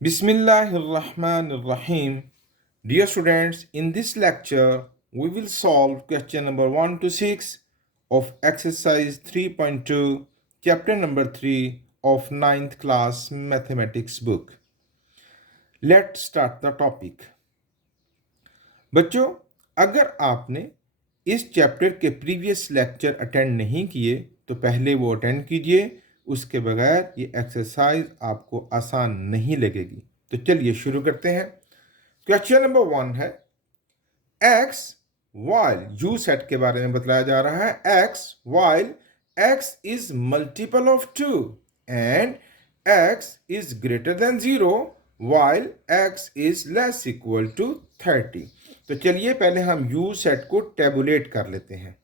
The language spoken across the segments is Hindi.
Bismillahirrahmanirrahim. Dear students, in this lecture, we will solve question number 1 to 6 of exercise 3.2, chapter number 3 of ninth class mathematics book. Let's start the topic. बच्चों, अगर आपने इस चैप्टर के प्रीवियस लेक्चर अटेंड नहीं किए तो पहले वो अटेंड कीजिए, उसके बगैर ये एक्सरसाइज आपको आसान नहीं लगेगी। तो चलिए शुरू करते हैं। क्वेश्चन नंबर 1 है एक्स वाइल यू सेट के बारे में बताया जा रहा है। X while x is multiple of 2 and x is greater than 0 while x is less equal to 30। तो चलिए पहले हम यू सेट को टेबुलेट कर लेते हैं।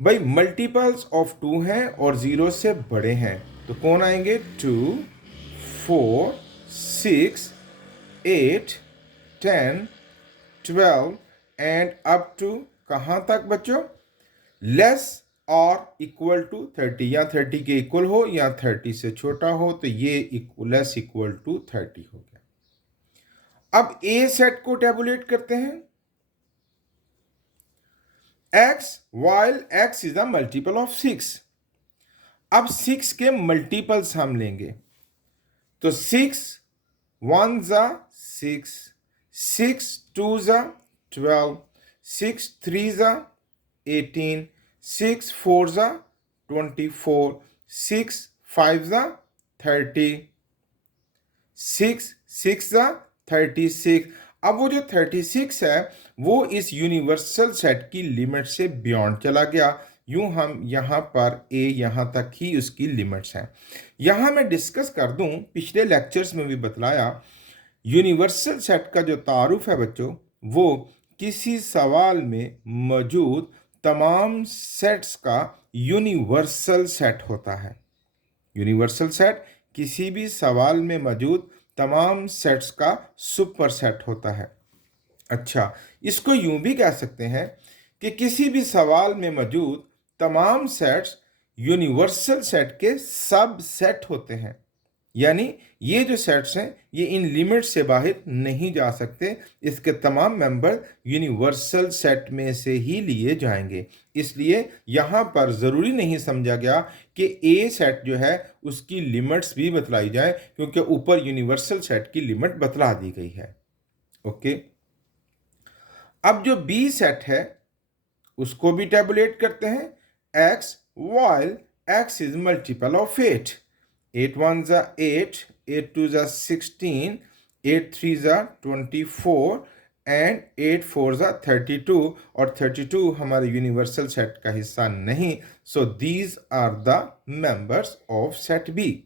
भाई मल्टीपल्स ऑफ 2 हैं और 0 से बड़े हैं तो कौन आएंगे? 2, 4, 6, 8, 10, 12 एंड अप टू कहाँ तक बच्चों? लेस और इक्वल टू 30, या 30 के इक्वल हो या 30 से छोटा हो, तो ये लेस इक्वल टू 30 हो गया। अब ए सेट को टेबुलेट करते हैं। x while x is a multiple of 6। अब 6 के मल्टीपल्स हम लेंगे तो 6 1 जा 6, 6 2 जा 12, 6 3 जा 18, 6 4 जा 24, 6 5 जा 30, 6 6 जा 36। अब वो जो 36 है वो इस यूनिवर्सल सेट की लिमिट से बियॉन्ड चला गया। यूं हम यहाँ पर ए यहाँ तक ही उसकी लिमिट्स हैं। यहाँ मैं डिस्कस कर दूं, पिछले लेक्चर्स में भी बतलाया, यूनिवर्सल सेट का जो तारुफ है बच्चों, वो किसी सवाल में मौजूद तमाम सेट्स का यूनिवर्सल सेट होता है। यूनिवर्सल सेट किसी भी सवाल में मौजूद तमाम सेट्स का सुपर सेट होता है। अच्छा, इसको यूं भी कह सकते हैं कि किसी भी सवाल में मौजूद तमाम सेट्स यूनिवर्सल सेट के सब सेट होते हैं। यानी ये जो सेट्स हैं ये इन लिमिट से बाहर नहीं जा सकते, इसके तमाम मेंबर यूनिवर्सल सेट में से ही लिए जाएंगे। इसलिए यहाँ पर ज़रूरी नहीं समझा गया कि ए सेट जो है उसकी लिमिट्स भी बतलाई जाए, क्योंकि ऊपर यूनिवर्सल सेट की लिमिट बतला दी गई है। ओके, अब जो बी सेट है उसको भी टेबुलेट करते हैं। X while x is multiple of 8, 8 1 जा 8, 8 2 जा 16, 8 3 जा 24 एंड 8 4 जा 32, और 32 हमारे यूनिवर्सल सेट का हिस्सा नहीं। So these are the members of set B.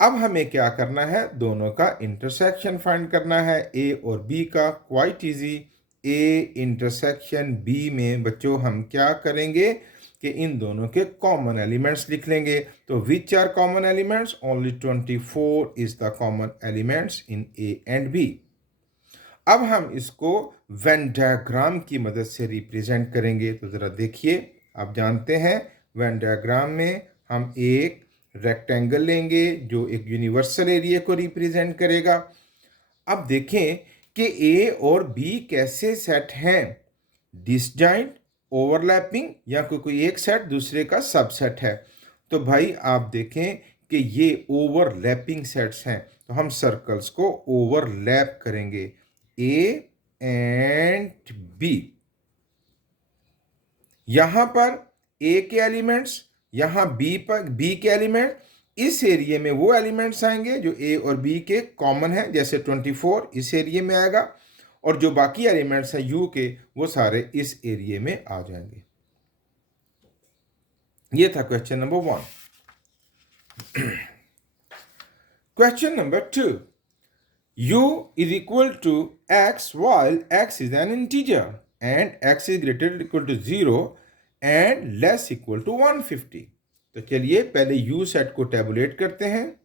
अब हमें क्या करना है? दोनों का इंटरसेक्शन फाइंड करना है, ए और बी का। Quite easy. A intersection B में बच्चों हम क्या करेंगे कि इन दोनों के कॉमन एलिमेंट्स लिख लेंगे। तो which are common elements? Only 24 is the common elements in A and B. अब हम इसको वेन डायग्राम की मदद से रिप्रेजेंट करेंगे। तो ज़रा देखिए, आप जानते हैं वेन डायग्राम में हम एक रेक्टेंगल लेंगे जो एक यूनिवर्सल एरिया को रिप्रेजेंट करेगा। अब देखें कि ए और बी कैसे सेट हैं, डिसजॉइंट, ओवरलैपिंग, या कोई एक सेट दूसरे का सबसेट है। तो भाई आप देखें कि ये ओवरलैपिंग सेट्स हैं, तो हम सर्कल्स को ओवरलैप करेंगे, ए एंड बी। यहां पर ए के एलिमेंट्स, यहां बी पर बी के एलिमेंट, इस एरिया में वो एलिमेंट्स आएंगे जो ए और बी के कॉमन है, जैसे 24 इस एरिया में आएगा, और जो बाकी एलिमेंट्स हैं यू के वो सारे इस एरिया में आ जाएंगे। ये था question number 1। Question number 2, u is equal to x while x is an integer and x is greater than equal to 0 and less equal to 150। तो चलिए पहले u सेट को टेबुलेट करते हैं।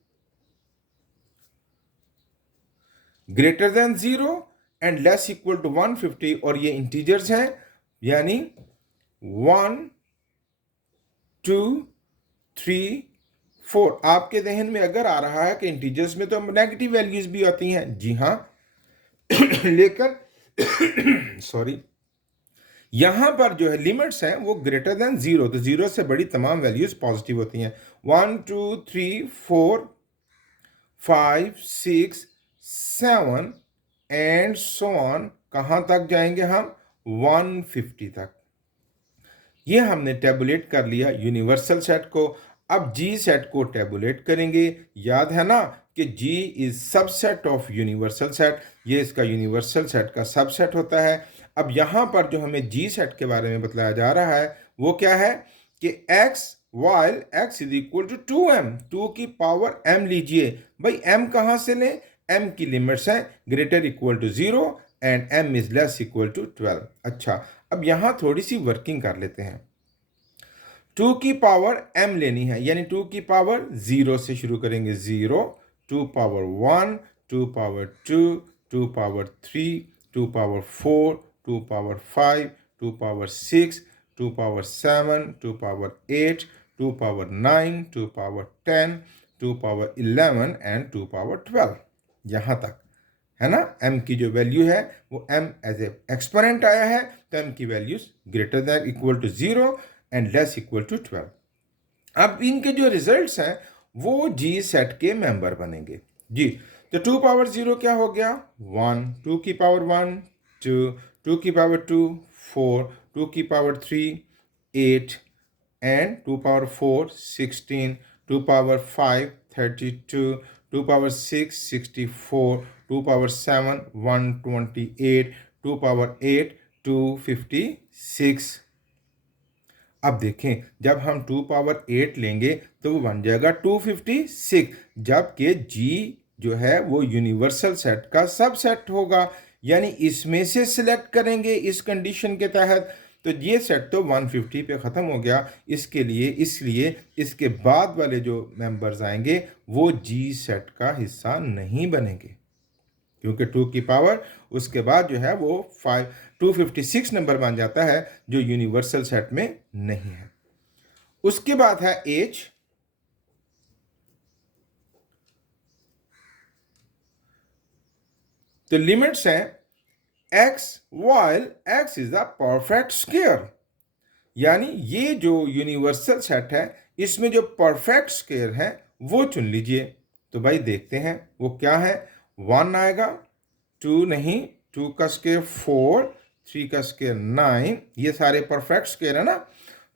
Greater than 0 and less equal to 150, और ये इंटीजर्स हैं, यानी 1 2 3 4। आपके जहन में अगर आ रहा है कि इंटीजर्स में तो नेगेटिव वैल्यूज भी आती हैं, जी हाँ। लेकिन सॉरी, यहां पर जो है लिमिट्स हैं वो ग्रेटर देन 0, तो 0 से बड़ी तमाम वैल्यूज पॉजिटिव होती हैं। 1 2 3 4 5 6 7 एंड सो ऑन, कहां तक जाएंगे हम? 150 तक। ये हमने टेबुलेट कर लिया यूनिवर्सल सेट को। अब जी सेट को टेबुलेट करेंगे। याद है ना कि G is subset of universal set, ये इसका यूनिवर्सल सेट का सबसेट होता है। अब यहाँ पर जो हमें जी सेट के बारे में बताया जा रहा है वो क्या है कि x while x is equal to 2m, 2 की पावर m लीजिए। भाई m कहाँ से लें? m की लिमिट्स हैं greater equal to 0 and m is less equal to 12। अच्छा, अब यहाँ थोड़ी सी वर्किंग कर लेते हैं। 2 की पावर m लेनी है, यानी 2 की पावर 0 से शुरू करेंगे। 0, 2 power 1, 2 power 2, 2 power 3, 2 power 4, 2 power 5, 2 power 6, 2 power 7, 2 power 8, 2 power 9, 2 power 10, 2 power 11 and 2 power 12। यहाँ तक है ना। m की जो वैल्यू है वो m एज ए एक्सपोनेंट आया है, तो m की values greater than equal to 0 and less equal to 12। अब इनके जो रिजल्ट्स हैं वो जी सेट के मेंबर बनेंगे जी। तो 2 पावर 0 क्या हो गया? 1, 2 की पावर 1 2, 2 की पावर 2 4, 2 की power 3 8 and 2 power 4 16, 2 power 5 32, 2 power 6 64, 2 power 7 128, 2 power 8 256। अब देखें, जब हम 2 पावर 8 लेंगे तो वो बन जाएगा 256, जबकि जी जो है वो यूनिवर्सल सेट का सबसेट होगा, यानी इसमें से सिलेक्ट करेंगे इस कंडीशन के तहत। तो ये सेट तो 150 पे ख़त्म हो गया। इसलिए इसके बाद वाले जो मेंबर्स आएंगे वो जी सेट का हिस्सा नहीं बनेंगे, क्योंकि 2 की पावर उसके बाद जो है वो 256 नंबर बन जाता है, जो यूनिवर्सल सेट में नहीं है। उसके बाद है एज। तो लिमिट्स हैं x while x is a perfect square, यानी ये जो यूनिवर्सल सेट है इसमें जो परफेक्ट स्क्वायर है वो चुन लीजिए। तो भाई देखते हैं वो क्या है। 1 आएगा, 2 नहीं, 2 का स्क्वायर 4, 3 का स्क्वायर 9, ये सारे परफेक्ट स्क्वायर है ना।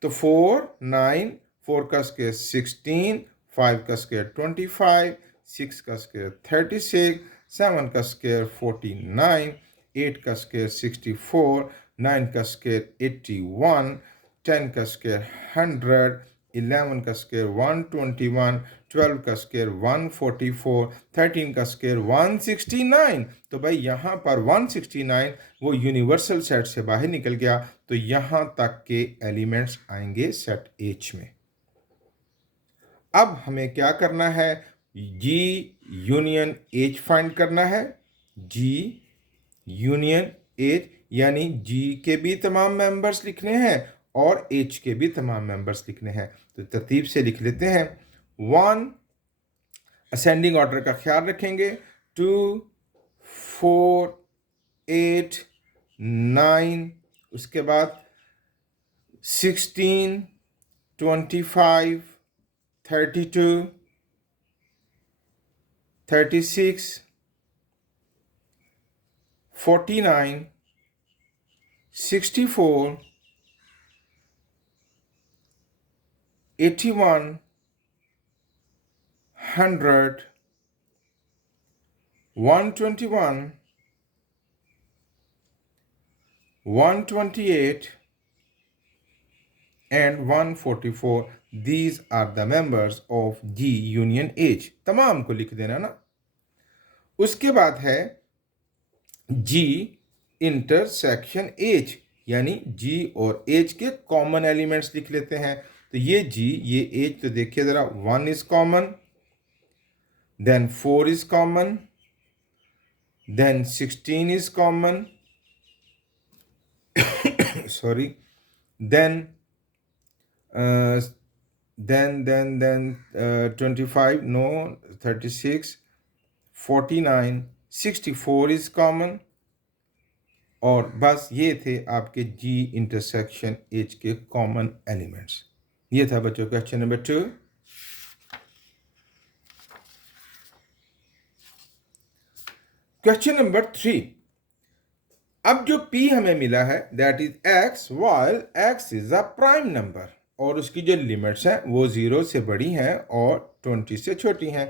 तो 4 9, 4 का स्क्वायर 16, 5 का स्क्वायर 25, 6 का स्क्वायर 36, 7 का स्क्वायर 49, 8 का स्क्वायर 64, 9 का स्क्वायर 81, 10 का स्क्वायर 100, 11 का स्क्वायर 121, 12 का स्क्वायर 144, 13 का स्क्वायर 169। तो भाई यहाँ पर 169 वो यूनिवर्सल सेट से बाहर निकल गया, तो यहाँ तक के एलिमेंट्स आएंगे सेट एच में। अब हमें क्या करना है? जी यूनियन एच फाइंड करना है। जी यूनियन एच, यानी जी के भी तमाम मेंबर्स लिखने हैं और एच के भी तमाम मेंबर्स लिखने हैं। तो तरतीब से लिख लेते हैं। 1 असेंडिंग ऑर्डर का ख्याल रखेंगे, 2 4 8 9, उसके बाद 16 25 32 36 49 64 81 100 121 128 and 144। These are the members of G union H। तमाम को लिख देना ना। उसके बाद है G इंटरसेक्शन H, यानी G और H के कॉमन एलिमेंट्स लिख लेते हैं। तो ये G ये H, तो देखिए ज़रा, 1 is common, then 4 is common, then 16 is common, sorry, then then 25, no, 36, 49, 64 is common. और बस ये थे आपके जी इंटरसेक्शन एच के कॉमन एलिमेंट्स। ये था बच्चों क्वेश्चन नंबर 2। Question number 3। अब जो p हमें मिला है that is x, while x is a prime number, और उसकी जो लिमिट्स हैं वो 0 से बड़ी हैं और 20 से छोटी हैं।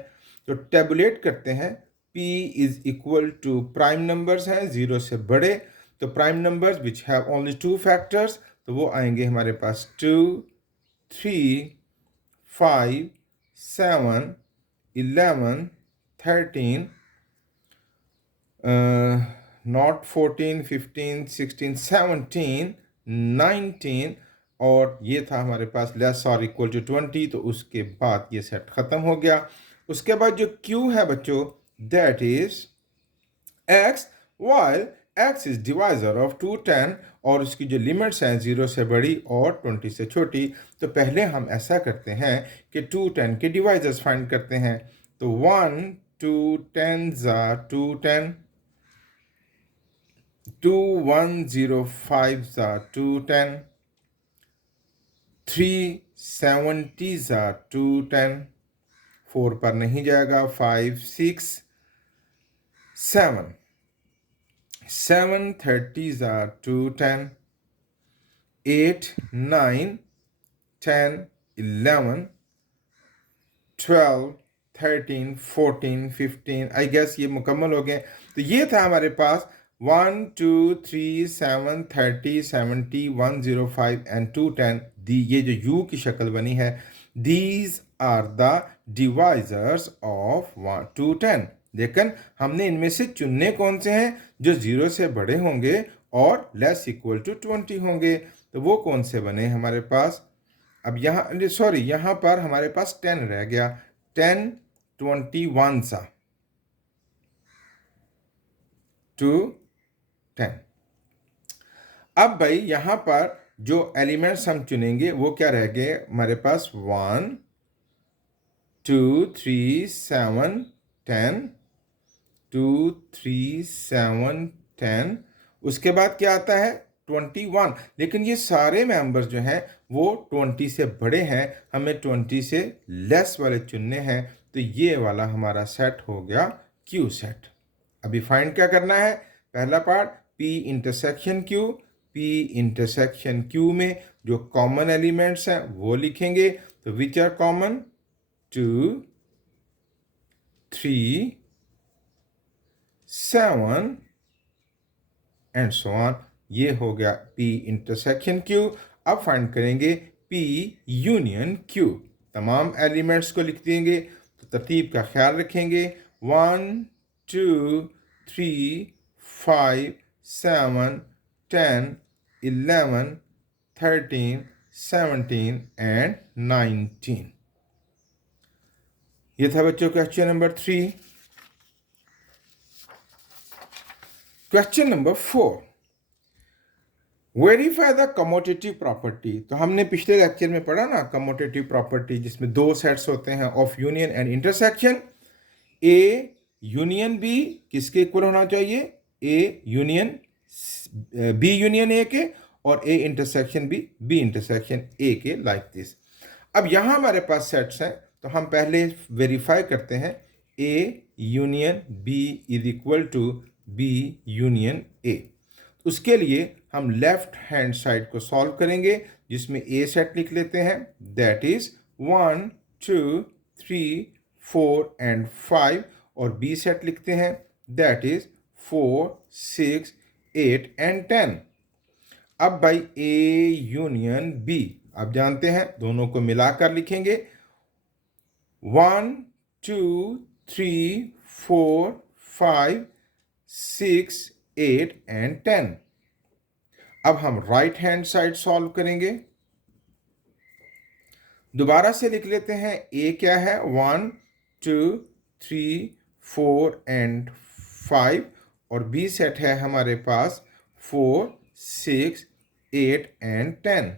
तो टेबुलेट करते हैं। p is equal to prime numbers हैं 0 से बड़े, तो prime numbers which have only 2 factors, तो वो आएंगे हमारे पास 2, 3, 5, 7, 11, 13, नॉट 14, 15, 16, 17, 19, और ये था हमारे पास लेस और इक्वल टू 20। तो उसके बाद ये सेट ख़त्म हो गया। उसके बाद जो Q है बच्चों that is x, while x is divisor of 2, 10, और उसकी जो लिमिट्स हैं 0 से बड़ी और 20 से छोटी। तो पहले हम ऐसा करते हैं कि 2, 10 के डिवाइजर्स फाइंड करते हैं। तो 1, 2, 10 2, 10, 2, 1, 0, 5 2, 10, 3, 70 2, 10, 4 पर नहीं जाएगा, 5, 6, 7, 7, 30 2, 10, 8, 9, 10, 11, 12, 13, 14, 15, आई गेस ये मुकम्मल हो गए। तो ये था हमारे पास 1, 2, 3, 7, 30, 70, 105 एंड 210। ये जो U की शक्ल बनी है, these are the divisors of 210। लेकिन हमने इनमें से चुनने कौन से हैं जो 0 से बड़े होंगे और लेस इक्वल टू 20 होंगे। तो वो कौन से बने हमारे पास। अब यहाँ सॉरी यहाँ पर हमारे पास 10 रह गया। 10, 21 टू 10। अब भाई यहाँ पर जो एलिमेंट्स हम चुनेंगे वो क्या रह गए हमारे पास 1, 2, 3, 7, 10, 2, 3, 7, 10। उसके बाद क्या आता है 21। लेकिन ये सारे मेंबर्स जो हैं वो 20 से बड़े हैं, हमें 20 से लेस वाले चुनने हैं। तो ये वाला हमारा सेट हो गया Q सेट। अभी फाइंड क्या करना है। पहला part P intersection Q। P intersection Q में जो कॉमन एलिमेंट्स हैं वो लिखेंगे। तो which are common 2, 3, 7 and so on. ये हो गया P इंटरसेक्शन Q। अब फाइंड करेंगे P यूनियन Q। तमाम एलिमेंट्स को लिख देंगे। तो तरतीब का ख्याल रखेंगे। 1, 2, 3, 5, 7, 10, 11, 13, 17 एंड 19। ये था बच्चों question number 3। Question number 4, verify the commutative property. तो हमने पिछले लेक्चर में पढ़ा ना कमोटेटिव प्रॉपर्टी, जिसमें 2 सेट्स होते हैं of union and intersection. A union B किसके इक्वल होना चाहिए, A union B union A के, और A intersection B intersection A के, लाइक दिस। अब यहाँ हमारे पास सेट्स हैं तो हम पहले वेरीफाई करते हैं A union B is equal to B union A. उसके लिए हम लेफ्ट हैंड साइड को सॉल्व करेंगे, जिसमें ए सेट लिख लेते हैं दैट इज 1, 2, 3, 4 एंड 5, और बी सेट लिखते हैं दैट इज 4, 6, 8 एंड 10। अब भाई ए यूनियन बी आप जानते हैं दोनों को मिलाकर लिखेंगे 1, 2, 3, 4, 5, 6, 8 एंड 10। अब हम राइट हैंड साइड सॉल्व करेंगे। दोबारा से लिख लेते हैं ए क्या है 1, 2, 3, 4 एंड 5, और बी सेट है हमारे पास 4, 6, 8 एंड 10।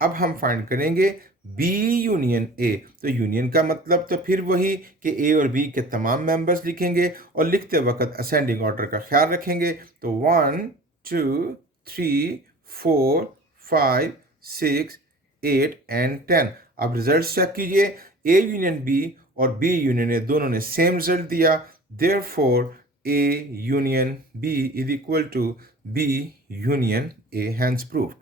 अब हम फाइंड करेंगे बी यूनियन ए। तो यूनियन का मतलब तो फिर वही कि ए और बी के तमाम मेंबर्स लिखेंगे और लिखते वक्त असेंडिंग ऑर्डर का ख्याल रखेंगे। तो 1 2 3 4 5 6 8 एंड 10। अब रिजल्ट चेक कीजिए, ए यूनियन बी और बी यूनियन ए दोनों ने सेम रिजल्ट दिया। Therefore A union B is equal to B union A, hence proved.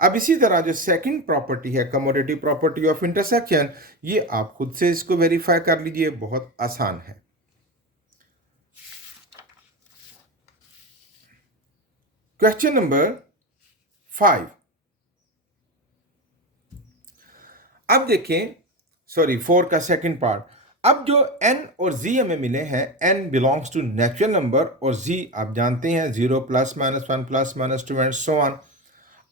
अब इसी तरह जो सेकंड प्रॉपर्टी है, कमोडेटिव प्रॉपर्टी ऑफ इंटरसेक्शन, ये आप खुद से इसको वेरीफाई कर लीजिए, बहुत आसान है। Question number 5। अब देखें, सॉरी 4 का सेकंड पार्ट। अब जो n और z हमें मिले हैं, n belongs to natural number और z आप जानते हैं 0 plus minus 1 plus minus 2 and so on.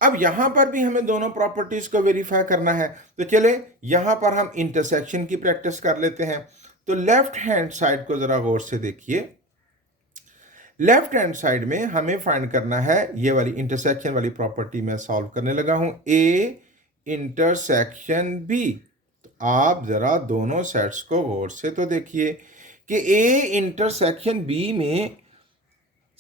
अब यहां पर भी हमें दोनों प्रॉपर्टीज को वेरीफाई करना है, तो चले यहां पर हम इंटरसेक्शन की प्रैक्टिस कर लेते हैं। तो लेफ्ट हैंड साइड को जरा गौर से देखिए। लेफ्ट हैंड साइड में हमें फाइंड करना है ये वाली इंटरसेक्शन वाली प्रॉपर्टी मैं सॉल्व करने लगा हूं, ए इंटरसेक्शन बी। तो आप जरा दोनों सेट्स को गौर से तो देखिए कि ए इंटरसेक्शन बी में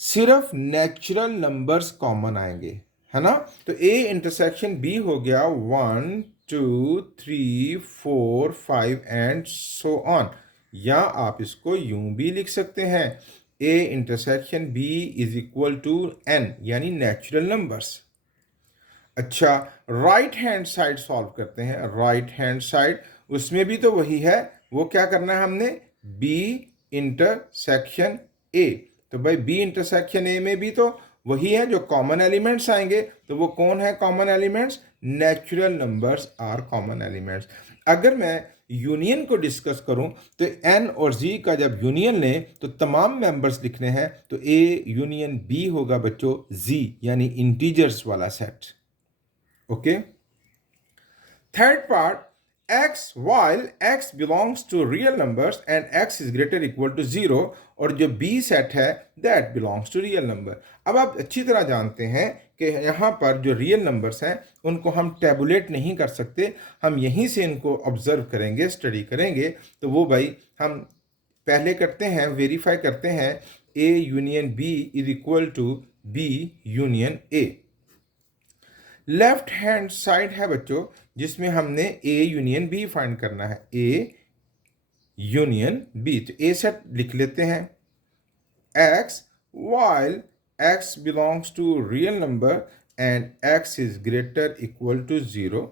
सिर्फ नेचुरल नंबर्स कॉमन आएंगे, है ना। तो ए इंटरसेक्शन बी हो गया 1 2 3 4 5 एंड सो ऑन, या आप इसको यूं भी लिख सकते हैं, A intersection B is equal to N, यानी नेचुरल नंबर्स। अच्छा, राइट हैंड साइड सॉल्व करते हैं। राइट हैंड साइड उसमें भी तो वही है, वो क्या करना है हमने, बी इंटरसेक्शन ए। तो भाई बी इंटरसेक्शन ए में भी तो वही है, जो कॉमन एलिमेंट्स आएंगे तो वो कौन है common elements, natural numbers are common elements. अगर मैं यूनियन को डिस्कस करूं तो एन और जी का जब यूनियन लें तो तमाम मेंबर्स लिखने हैं, तो ए यूनियन बी होगा बच्चों जी, यानी इंटीजर्स वाला set. Okay, third part, x while x belongs to real numbers and x is greater equal to 0, और जो b सेट है that belongs to real number। अब आप अच्छी तरह जानते हैं कि यहाँ पर जो रियल नंबर्स हैं उनको हम टेबुलेट नहीं कर सकते, हम यहीं से इनको ऑब्जर्व करेंगे, स्टडी करेंगे। तो वो भाई हम पहले करते हैं, वेरीफाई करते हैं, a union b is equal to b union a। Left hand side है बच्चों जिसमें हमने ए यूनियन बी फाइंड करना है, ए यूनियन बी। तो ए सेट लिख लेते हैं, x while x belongs to real number and x is greater equal to 0,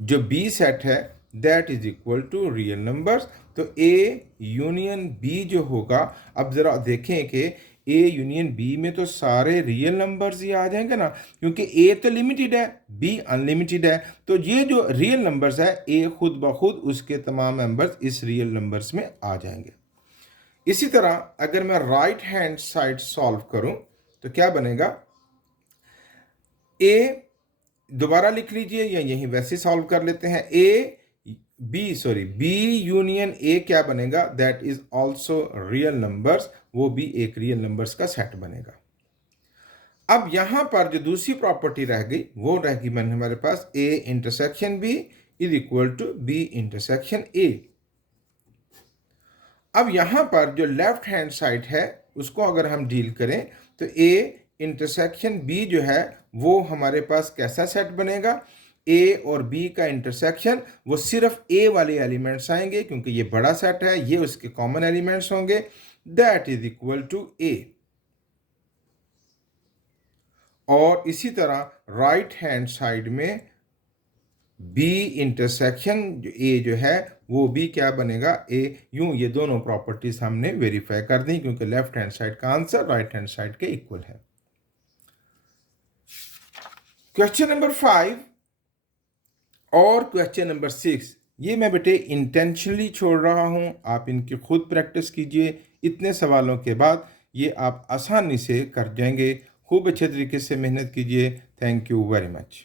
जो बी सेट है that is equal to real numbers. तो ए यूनियन बी जो होगा, अब जरा देखें कि ए यूनियन बी में तो सारे रियल नंबर्स ही आ जाएंगे ना, क्योंकि ए तो लिमिटेड है, बी अनलिमिटेड है। तो ये जो रियल नंबर्स है ए खुद ब खुद उसके तमाम मेंबर्स इस रियल नंबर्स में आ जाएंगे। इसी तरह अगर मैं राइट हैंड साइड सॉल्व करूं तो क्या बनेगा, ए दोबारा लिख लीजिए या यहीं वैसे सॉल्व कर लेते हैं, बी यूनियन ए क्या बनेगा, that is also real numbers, वो भी एक रियल नंबर्स का सेट बनेगा। अब यहां पर जो दूसरी प्रॉपर्टी रह गई वो रह गई मैंने हमारे पास, A intersection B is equal to B intersection A. अब यहां पर जो लेफ्ट हैंड साइड है उसको अगर हम डील करें तो ए इंटरसेक्शन बी जो है वो हमारे पास कैसा सेट बनेगा, ए और बी का इंटरसेक्शन, वो सिर्फ ए वाले एलिमेंट्स आएंगे क्योंकि ये बड़ा सेट है, ये उसके कॉमन एलिमेंट्स होंगे, दैट इज इक्वल टू ए। और इसी तरह राइट हैंड साइड में बी इंटरसेक्शन ए जो है वो भी क्या बनेगा, ए। यूं ये दोनों प्रॉपर्टीज हमने वेरीफाई कर दी क्योंकि लेफ्ट हैंड साइड का आंसर राइट हैंड साइड के इक्वल है। क्वेश्चन नंबर 5 और क्वेश्चन नंबर 6, ये मैं बेटे इंटेंशनली छोड़ रहा हूं, आप इनकी खुद प्रैक्टिस कीजिए। इतने सवालों के बाद ये आप आसानी से कर जाएंगे। खूब अच्छे तरीके से मेहनत कीजिए। Thank you very much.